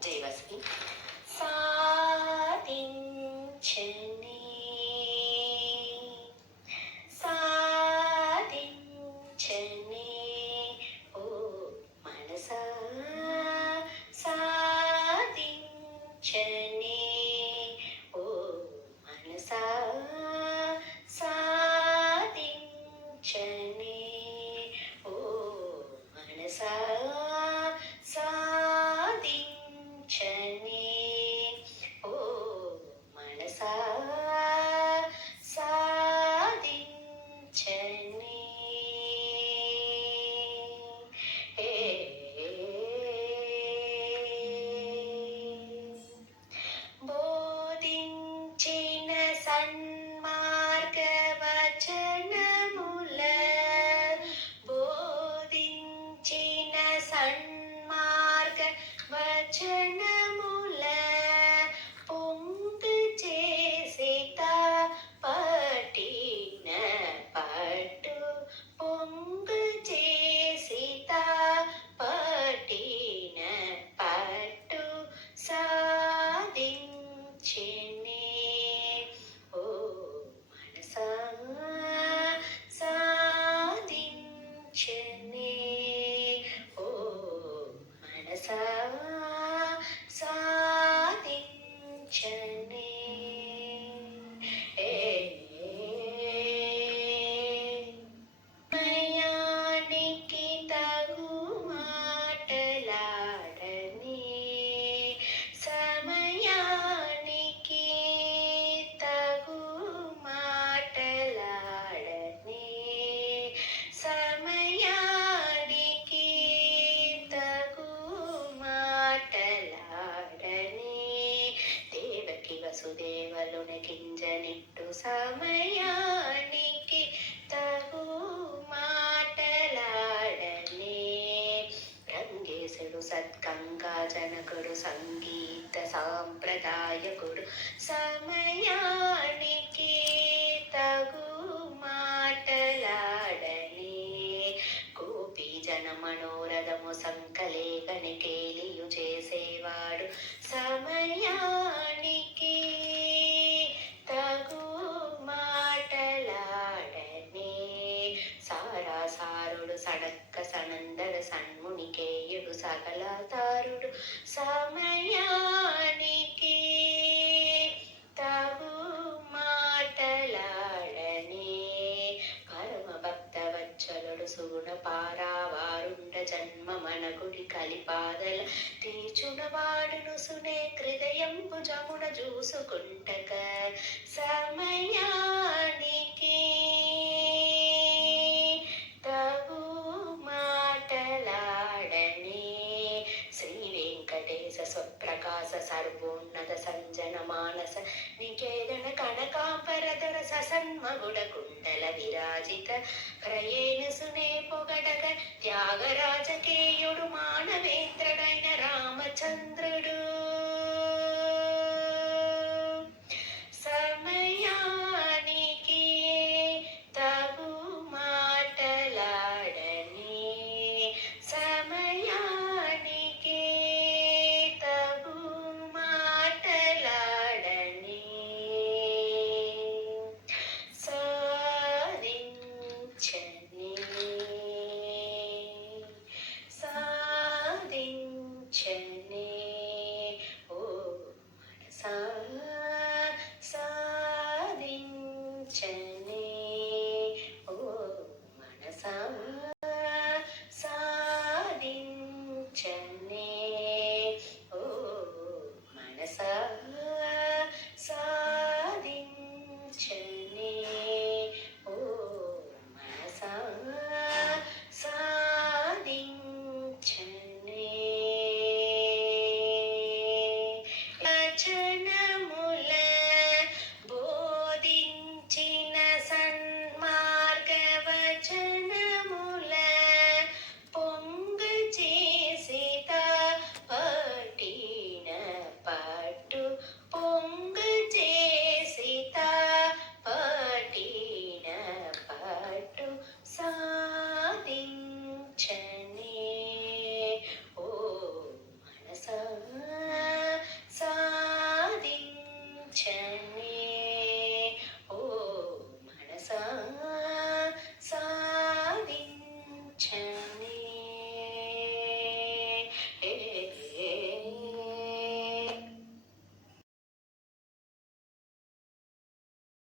జయవస్మి. సాధించనే సాధించనే ఓ మనసా సాధించనే ఓ మనసా సాధించనే ఓ మనసా సాధించనే ఓ మనసా సాధించనే ఏ బోధించిన సన్మార్గ వచనముల బోధించిన సన్మార్గ వచనముల పొంగు చేసిత పట్టిన పట్టు పొంగు చేసిత పట్టిన పట్టు సాధించినే ఓ మనసా సాధించినే ఓ మనసా సాధించనే సమయానికి తగు మాటలాడనే సమయానికి తగు మాటలాడనే సమయానికి తగు మాటలాడనే దేవకి వసుదేవలుని కింజనిట్టు సమయానికి తగు మాటలాడనే రంగేశుడు సత్కంగా జనకుడు సంగీత సాంప్రదాయకుడు సమయానికి తగు మాటలాడనే గోపీ జన మనోరథము సంకలేగని కేలియు చేసేవాడు సమయానికి తగు మాటలాడనే సారాసారుడు సడక్క సనందర సన్మునికేయుడు సకలతారుడు సమయానికి తగు మాటలాడనే పరమ భక్త వచ్చలుడు సుగుణ పారావారుండ జన్మ మనగుడి కలిపాదల తీర్చునవాడును సునే హృదయంబు జమున చూసుకుంటక సమయానికి తగు మాటలాడనే శ్రీ వెంకటేశ స్వప్రకాశ సర్వోన్నత సంజన మానస నికేతన కనకాంబరధర ససన్మగుడ కుండల విరాజిత ప్రయేణ సునే పొగడగ త్యాగరాజకేయుడు మానవేంద్రుడైన రామచంద్రుడు సమయానికి తగు మాటలాడనే సమయానికి తగు మాటలాడనే సాధించనే సాధించనే ఓ మనసా సాధించనే ఓ మనసా సాధించనే ఓ మనసా సాధించనే ఓ మనసా సాధించనే